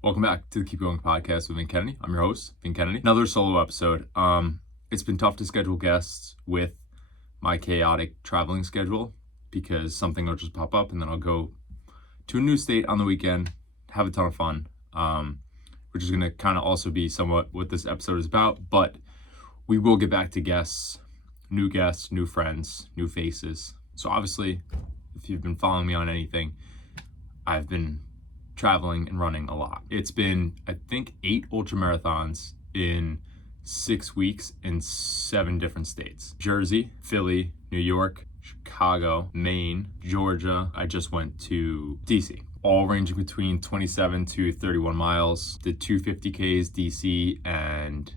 Welcome back to the Keep Going podcast with Vin Kennedy. I'm your host, Vin Kennedy. Another solo episode. It's been tough to schedule guests with my chaotic traveling schedule because something will just pop up and then I'll go to a new state on the weekend, have a ton of fun, which is going to kind of also be somewhat what this episode is about. But we will get back to guests, new friends, new faces. So obviously, if you've been following me on anything, I've been traveling and running a lot. It's been, I think, 8 ultra marathons in 6 weeks in 7 different states. Jersey, Philly, New York, Chicago, Maine, Georgia. I just went to DC, all ranging between 27 to 31 miles. Did 250Ks DC and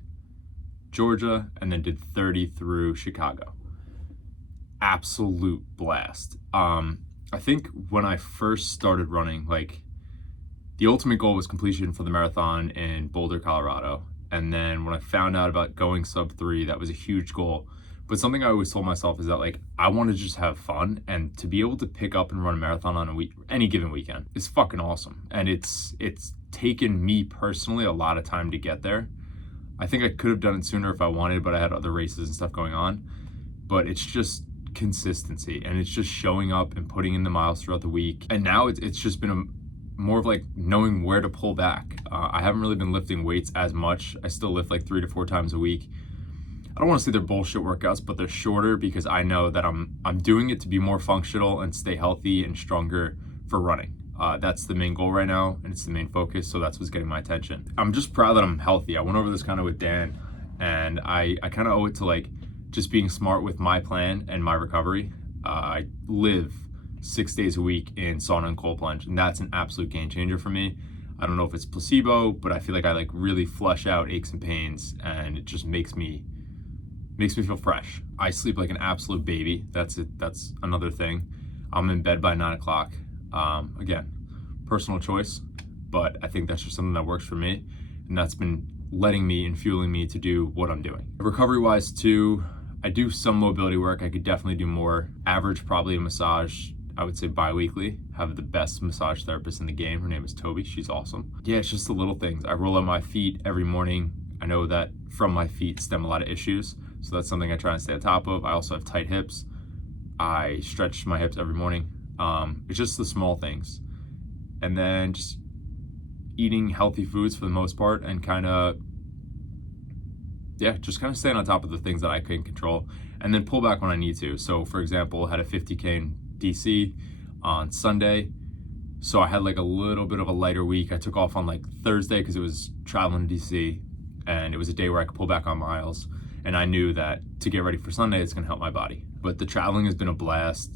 Georgia, and then did 30 through Chicago. Absolute blast. I think when I first started running, the ultimate goal was completion for the marathon in Boulder, Colorado. And then when I found out about going sub 3, that was a huge goal. But something I always told myself is that I want to just have fun, and to be able to pick up and run a marathon on any given weekend is fucking awesome. And it's taken me personally a lot of time to get there. I think I could have done it sooner if I wanted, but I had other races and stuff going on. But it's just consistency, and it's just showing up and putting in the miles throughout the week. And now it's just been more of knowing where to pull back. I haven't really been lifting weights as much. I still lift 3 to 4 times a week. I don't want to say they're bullshit workouts, but they're shorter because I know that I'm doing it to be more functional and stay healthy and stronger for running. That's the main goal right now, and it's the main focus, so that's what's getting my attention. I'm just proud that I'm healthy. I went over this kind of with Dan, and I kind of owe it to just being smart with my plan and my recovery. I live 6 days a week in sauna and cold plunge, and that's an absolute game changer for me. I don't know if it's placebo, but I feel like I really flush out aches and pains, and it just makes me feel fresh. I sleep like an absolute baby. That's it. That's another thing. I'm in bed by 9 o'clock. Again, personal choice, but I think that's just something that works for me, and that's been letting me and fueling me to do what I'm doing. Recovery wise too, I do some mobility work. I could definitely do more. Average probably a massage, I would say bi-weekly. Have the best massage therapist in the game. Her name is Toby. She's awesome. Yeah, it's just the little things. I roll out my feet every morning. I know that from my feet stem a lot of issues, so that's something I try to stay on top of. I also have tight hips. I stretch my hips every morning. It's just the small things. And then just eating healthy foods for the most part, and just staying on top of the things that I can control, and then pull back when I need to. So for example, I had a 50K in DC on Sunday, so I had a little bit of a lighter week. I took off on Thursday because it was traveling to DC, and it was a day where I could pull back on miles, and I knew that to get ready for Sunday, it's going to help my body. But the traveling has been a blast.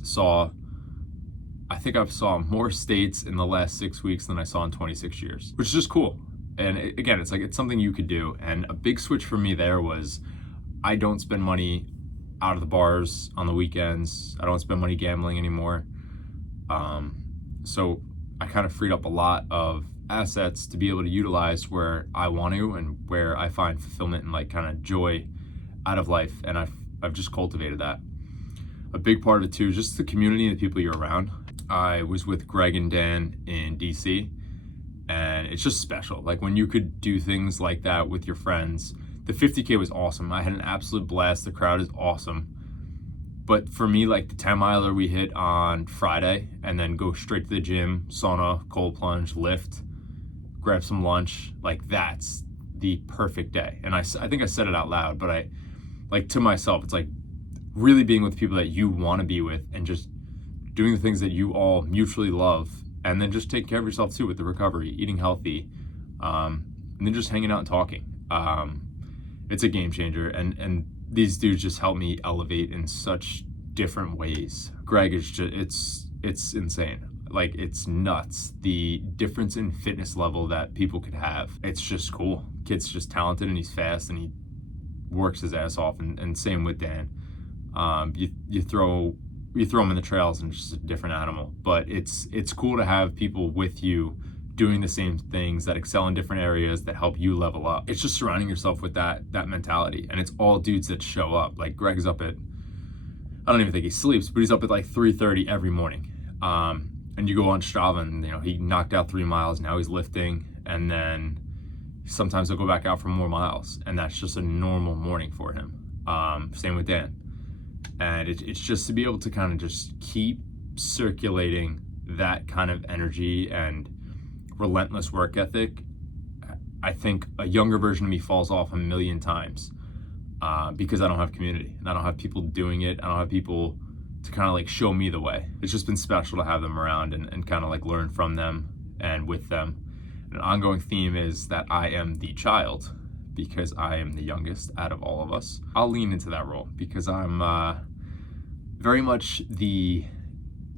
I think I've saw more states in the last 6 weeks than I saw in 26 years, which is just cool. And again, it's something you could do. And a big switch for me there was I don't spend money out of the bars on the weekends. I don't spend money gambling anymore. So I kind of freed up a lot of assets to be able to utilize where I want to and where I find fulfillment and joy out of life. And I've just cultivated that. A big part of it too is just the community and the people you're around. I was with Greg and Dan in DC, and it's just special. When you could do things like that with your friends. The 50K was awesome. I had an absolute blast. The crowd is awesome. But for me, the 10 miler we hit on Friday, and then go straight to the gym, sauna, cold plunge, lift, grab some lunch, that's the perfect day. And I think I said it out loud, but I to myself, it's really being with people that you want to be with, and just doing the things that you all mutually love, and then just taking care of yourself too with the recovery, eating healthy, and then just hanging out and talking. It's a game changer, and these dudes just help me elevate in such different ways. Greg is just, it's insane. It's nuts, the difference in fitness level that people could have. It's just cool. Kid's just talented, and he's fast, and he works his ass off, and same with Dan. You throw him in the trails, and it's just a different animal. But it's cool to have people with you doing the same things, that excel in different areas, that help you level up. It's just surrounding yourself with that mentality, and it's all dudes that show up. Greg's up at, I don't even think he sleeps, but he's up at 3:30 every morning. And you go on Strava, and he knocked out 3 miles. Now he's lifting, and then sometimes he'll go back out for more miles, and that's just a normal morning for him. Same with Dan. And it's just to be able to kind of just keep circulating that kind of energy and relentless work ethic. I think a younger version of me falls off a million times because I don't have community and I don't have people doing it. I don't have people to kind of like show me the way. It's just been special to have them around and kind of like learn from them and with them. An ongoing theme is that I am the child because I am the youngest out of all of us. I'll lean into that role because I'm very much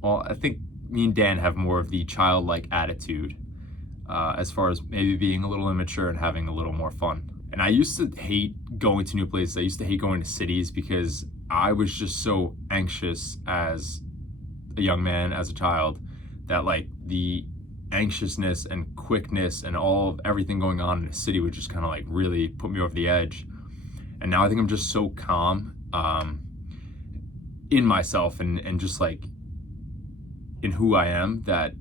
I think me and Dan have more of the childlike attitude as far as maybe being a little immature and having a little more fun. And I used to hate going to new places. I used to hate going to cities because I was just so anxious as a young man, as a child, that like the anxiousness and quickness and everything going on in a city would just kind of like really put me over the edge. And now I think I'm just so calm in myself and just like in who I am that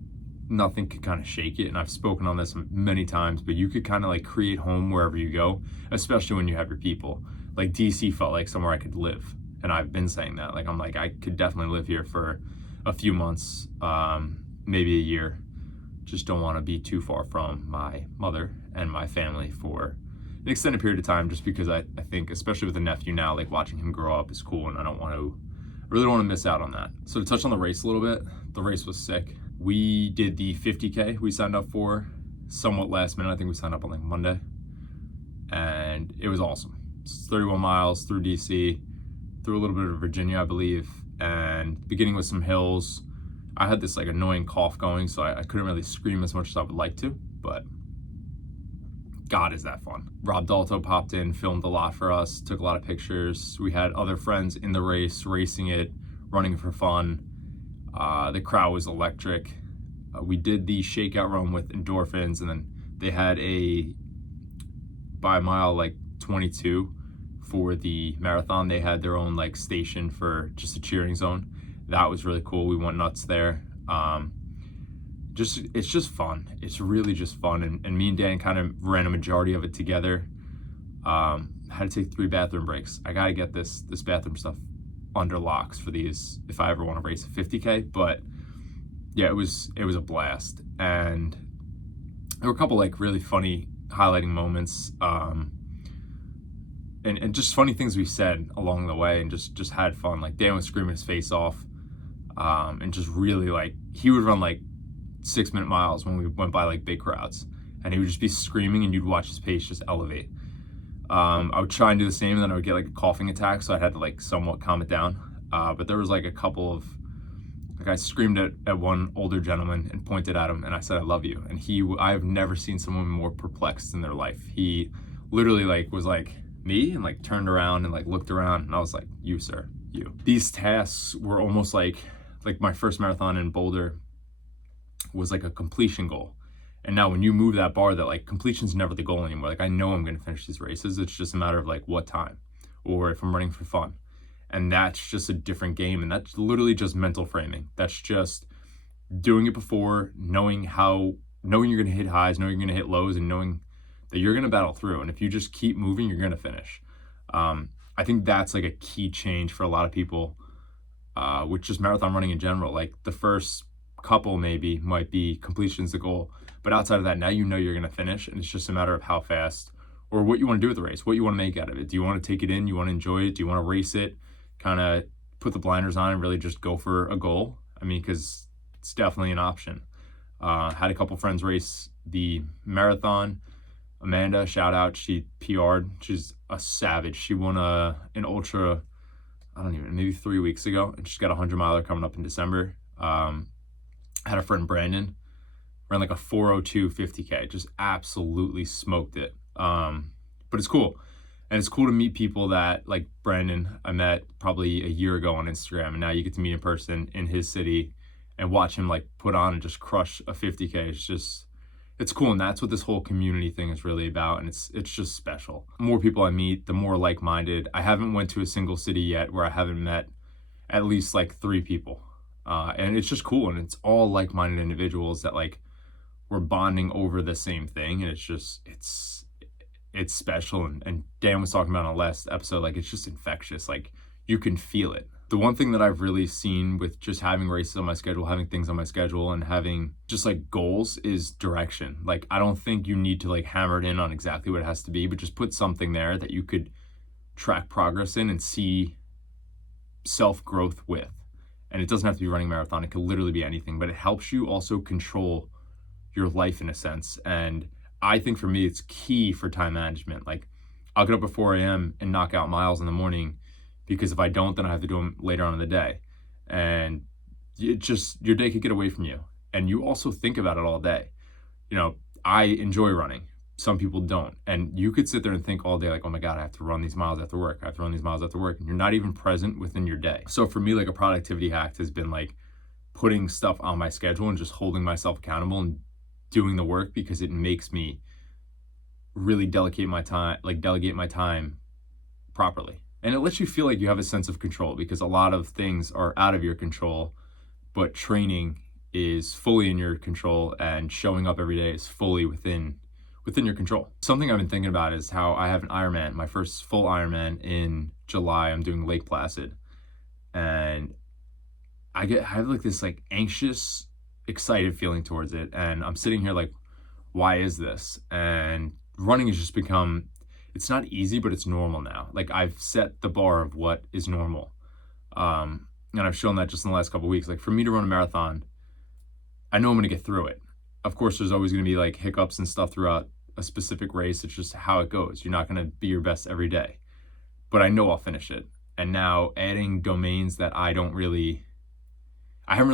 nothing could kind of shake it. And I've spoken on this many times, but you could kind of like create home wherever you go, especially when you have your people. Like DC felt like somewhere I could live. And I've been saying that. Like, I'm like, I could definitely live here for a few months, maybe a year. Just don't want to be too far from my mother and my family for an extended period of time, just because I think, especially with a nephew now, like watching him grow up is cool, and I really don't want to miss out on that. So to touch on the race a little bit, the race was sick. We did the 50K we signed up for somewhat last minute. I think we signed up on like Monday, and it was awesome. It's 31 miles through DC, through a little bit of Virginia, I believe, and beginning with some hills. I had this like annoying cough going, so I couldn't really scream as much as I would like to, but God, is that fun. Rob Dalto popped in, filmed a lot for us, took a lot of pictures. We had other friends in the race, racing it, running for fun. The crowd was electric. We did the shakeout run with endorphins, and then they had by mile like 22 for the marathon. They had their own like station for just a cheering zone. That was really cool. We went nuts there. It's just fun. It's really just fun. And me and Dan kind of ran a majority of it together. Had to take 3 bathroom breaks. I got to get this bathroom stuff under locks for these if I ever want to race a 50K. But yeah, it was a blast. And there were a couple like really funny highlighting moments. And just funny things we said along the way, and just had fun. Like Dan was screaming his face off. And just really like, he would run like 6-minute miles when we went by like big crowds, and he would just be screaming, and you'd watch his pace just elevate. I would try and do the same, and then I would get like a coughing attack, so I had to like somewhat calm it down. But there was like a couple of, like I screamed at one older gentleman and pointed at him, and I said, "I love you." And I've never seen someone more perplexed in their life. He literally like was like, "Me?" and like turned around and like looked around, and I was like, "You, sir, you." These tasks were almost like my first marathon in Boulder was like a completion goal. And now when you move that bar, that like completion's never the goal anymore. Like I know I'm going to finish these races. It's just a matter of like what time, or if I'm running for fun. And that's just a different game. And that's literally just mental framing. That's just doing it before, knowing you're going to hit highs, knowing you're going to hit lows, and knowing that you're going to battle through. And if you just keep moving, you're going to finish. I think that's like a key change for a lot of people, with just marathon running in general. Like the first couple maybe might be completion's the goal, but outside of that, now you know you're going to finish, and it's just a matter of how fast or what you want to do with the race, what you want to make out of it. Do you want to take it in? You want to enjoy it? Do you want to race it? Kind of put the blinders on and really just go for a goal? I mean, because it's definitely an option. Had a couple friends race the marathon. Amanda, shout out, she PR'd. She's a savage. She won an ultra, maybe 3 weeks ago, and she's got a 100-miler coming up in December. Had a friend, Brandon, ran like a 4:02 50K, just absolutely smoked it. But it's cool. And it's cool to meet people that, like Brandon, I met probably a year ago on Instagram, and now you get to meet in person in his city and watch him like put on and just crush a 50K. It's cool. And that's what this whole community thing is really about. And it's just special. The more people I meet, the more like-minded. I haven't went to a single city yet where I haven't met at least like 3 people. And it's just cool. And it's all like-minded individuals that like we're bonding over the same thing, and it's special. And Dan was talking about on the last episode, like, it's just infectious. Like, you can feel it. The one thing that I've really seen with just having races on my schedule, having things on my schedule, and having just like goals is direction. Like, I don't think you need to like hammer it in on exactly what it has to be, but just put something there that you could track progress in and see self-growth with. And it doesn't have to be running a marathon. It could literally be anything, but it helps you also control your life in a sense. And I think for me, it's key for time management. Like, I'll get up at 4 a.m. and knock out miles in the morning, because if I don't, then I have to do them later on in the day. And it just, your day could get away from you. And you also think about it all day. You know, I enjoy running. Some people don't. And you could sit there and think all day, like, oh my God, I have to run these miles after work. I have to run these miles after work. And you're not even present within your day. So for me, like, a productivity hack has been like putting stuff on my schedule and just holding myself accountable and doing the work, because it makes me really delegate my time properly. And it lets you feel like you have a sense of control, because a lot of things are out of your control, but training is fully in your control, and showing up every day is fully within your control. Something I've been thinking about is how I have an Ironman, my first full Ironman in July. I'm doing Lake Placid, and I have like this like anxious, excited feeling towards it. And I'm sitting here like, why is this? And running has just become, it's not easy, but it's normal now. Like, I've set the bar of what is normal. And I've shown that just in the last couple of weeks. Like, for me to run a marathon, I know I'm going to get through it. Of course, there's always going to be like hiccups and stuff throughout a specific race. It's just how it goes. You're not going to be your best every day, but I know I'll finish it. And now adding domains that I haven't really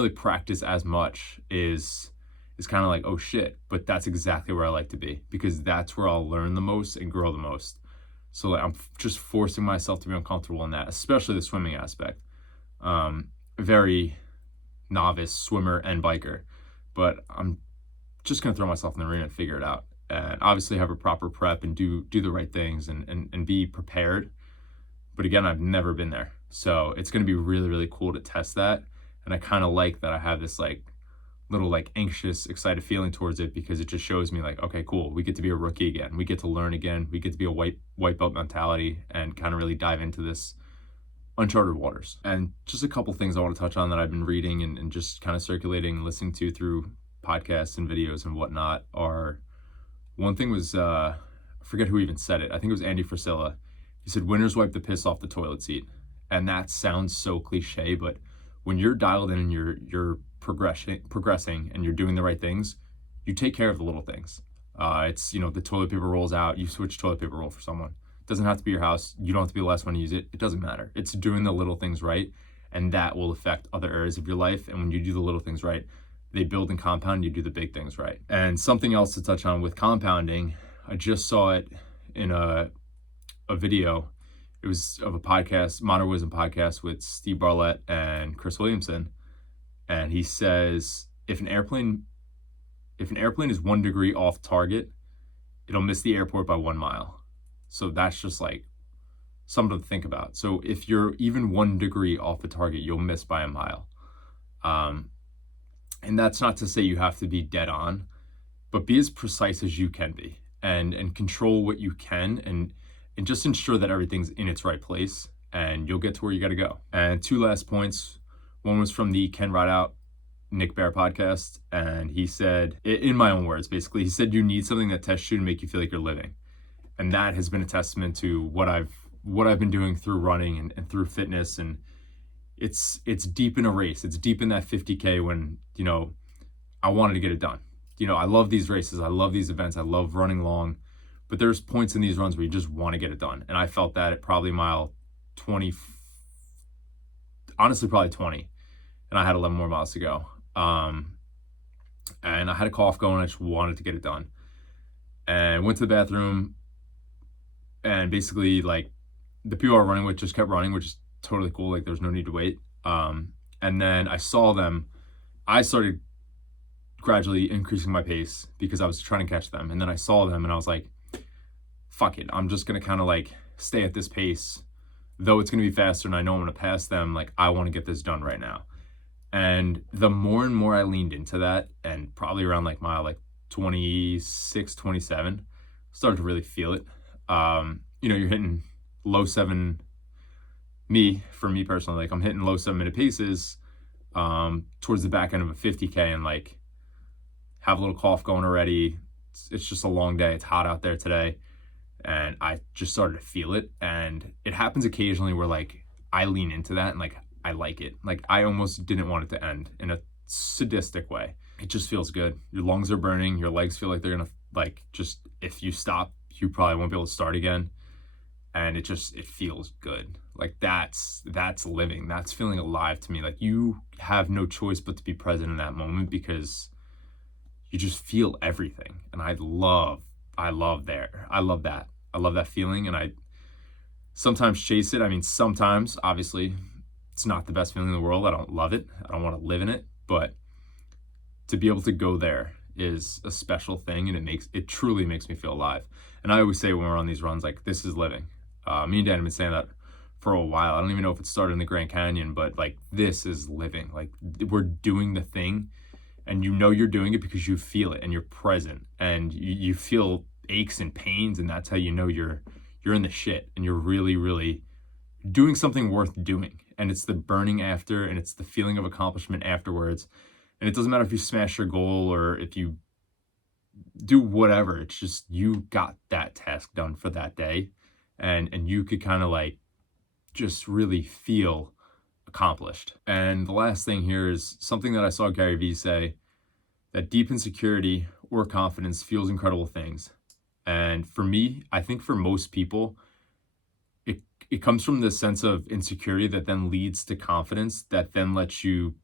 practiced as much is kind of like, oh shit, but that's exactly where I like to be, because that's where I'll learn the most and grow the most. So like, I'm just forcing myself to be uncomfortable in that, especially the swimming aspect. Very novice swimmer and biker, but I'm just gonna throw myself in the arena and figure it out, and obviously have a proper prep and do the right things and be prepared. But again, I've never been there, so it's gonna be really, really cool to test that. And I kind of like that I have this like little like anxious, excited feeling towards it, because it just shows me like, okay, cool, we get to be a rookie again, we get to learn again, we get to be a white belt mentality, and kind of really dive into this uncharted waters. And just a couple things I want to touch on that I've been reading and just kind of circulating and listening to through podcasts and videos and whatnot are, one thing was, I forget who even said it, I think it was Andy Frisella. He said, winners wipe the piss off the toilet seat. And that sounds so cliche, but when you're dialed in and you're progressing and you're doing the right things, you take care of the little things. It's, you know, the toilet paper rolls out, you switch toilet paper roll for someone. It doesn't have to be your house. You don't have to be the last one to use it. It doesn't matter. It's doing the little things right, and that will affect other areas of your life. And when you do the little things right, they build and compound. You do the big things right. And something else to touch on with compounding, I just saw it in a video. It was of a podcast, Modern Wisdom podcast, with Steve Bartlett and Chris Williamson. And he says, if an airplane is 1 degree off target, it'll miss the airport by 1 mile. So that's just like something to think about. So if you're even 1 degree off the target, you'll miss by a mile. And that's not to say you have to be dead on, but be as precise as you can be, and control what you can, and just ensure that everything's in its right place, and you'll get to where you got to go. And 2 last points. One was from the Ken Rideout, Nick Bear podcast. And he said, in my own words, basically, he said, you need something that tests you to make you feel like you're living. And that has been a testament to what I've been doing through running and through fitness. And it's deep in a race. It's deep in that 50K when, you know, I wanted to get it done. You know, I love these races. I love these events. I love running long. But there's points in these runs where you just want to get it done. And I felt that at probably mile 20, honestly, probably 20. And I had 11 more miles to go. And I had a cough going. I just wanted to get it done. And went to the bathroom. And basically, like, the people I was running with just kept running, which is totally cool. Like, there's no need to wait. And then I saw them. I started gradually increasing my pace because I was trying to catch them. And then I saw them and I was like, fuck it. I'm just going to kind of like stay at this pace. Though it's going to be faster and I know I'm going to pass them, like, I want to get this done right now. And the more and more I leaned into that, and probably around like mile like 26, 27, started to really feel it. You're hitting low seven, for me personally, like I'm hitting low 7 minute paces towards the back end of a 50K and like have a little cough going already. It's just a long day. It's hot out there today. And I just started to feel it. And it happens occasionally where like I lean into that and like I like it. Like I almost didn't want it to end in a sadistic way. It just feels good. Your lungs are burning. Your legs feel like they're gonna like just if you stop, you probably won't be able to start again. And it feels good. Like that's living. That's feeling alive to me. Like you have no choice but to be present in that moment because you just feel everything. And I love that. I love that feeling. And I sometimes chase it. I mean, sometimes obviously it's not the best feeling in the world. I don't love it. I don't want to live in it, but to be able to go there is a special thing. And it truly makes me feel alive. And I always say when we're on these runs, like this is living. Me and Dan have been saying that for a while. I don't even know if it started in the Grand Canyon, but like this is living. Like we're doing the thing and you're doing it because you feel it and you're present and you feel aches and pains, and that's how you know you're in the shit and you're really, really doing something worth doing. And it's the burning after, and it's the feeling of accomplishment afterwards. And it doesn't matter if you smash your goal or if you do whatever. It's just you got that task done for that day, and you could kind of like just really feel accomplished. And the last thing here is something that I saw Gary Vee say, that deep insecurity or confidence fuels incredible things. And for me, I think for most people, it comes from the sense of insecurity that then leads to confidence that then lets you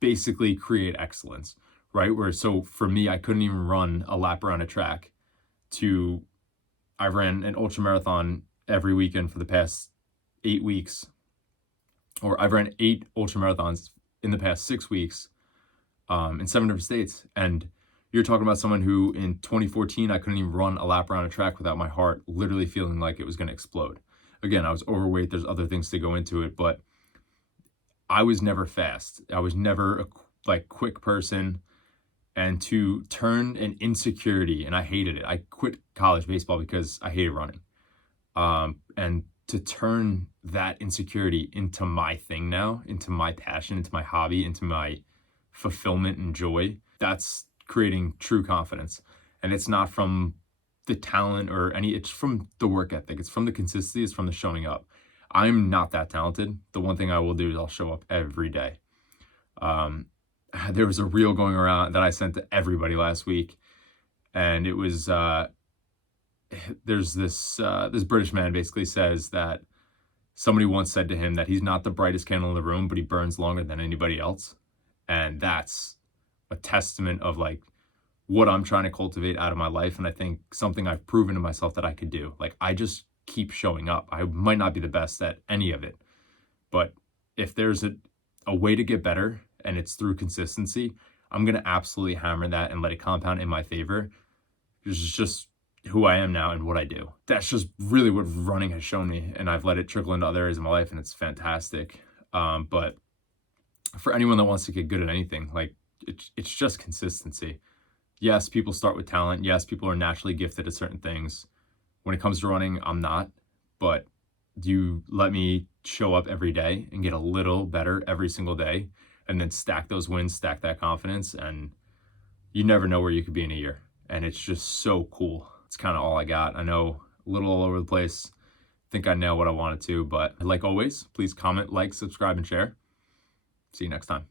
basically create excellence, right? So for me, I couldn't even run a lap around a track I ran an ultra marathon every weekend for the past 8 weeks, or I've ran 8 ultra marathons in the past 6 weeks in 7 different states. And you're talking about someone who in 2014, I couldn't even run a lap around a track without my heart literally feeling like it was going to explode. Again, I was overweight. There's other things to go into it, but I was never fast. I was never a quick person. And to turn an insecurity, and I hated it. I quit college baseball because I hated running. And to turn that insecurity into my thing now, into my passion, into my hobby, into my fulfillment and joy, that's creating true confidence. And it's not from the talent it's from the work ethic. It's from the consistency. It's from the showing up. I'm not that talented. The one thing I will do is I'll show up every day. There was a reel going around that I sent to everybody last week, and it was there's this British man basically says that somebody once said to him that he's not the brightest candle in the room, but he burns longer than anybody else. And that's a testament of like what I'm trying to cultivate out of my life. And I think something I've proven to myself that I could do. Like I just keep showing up. I might not be the best at any of it, but if there's a way to get better and it's through consistency, I'm going to absolutely hammer that and let it compound in my favor. This is just who I am now and what I do. That's just really what running has shown me. And I've let it trickle into other areas of my life, and it's fantastic. But for anyone that wants to get good at anything, like it's just consistency. Yes, people start with talent. Yes, people are naturally gifted at certain things. When it comes to running, I'm not, but you let me show up every day and get a little better every single day, and then stack those wins, stack that confidence, and you never know where you could be in a year. And it's just so cool. It's kind of all I got. I know a little all over the place. I think I know what I wanted to, but like always, please comment, like, subscribe, and share. See you next time.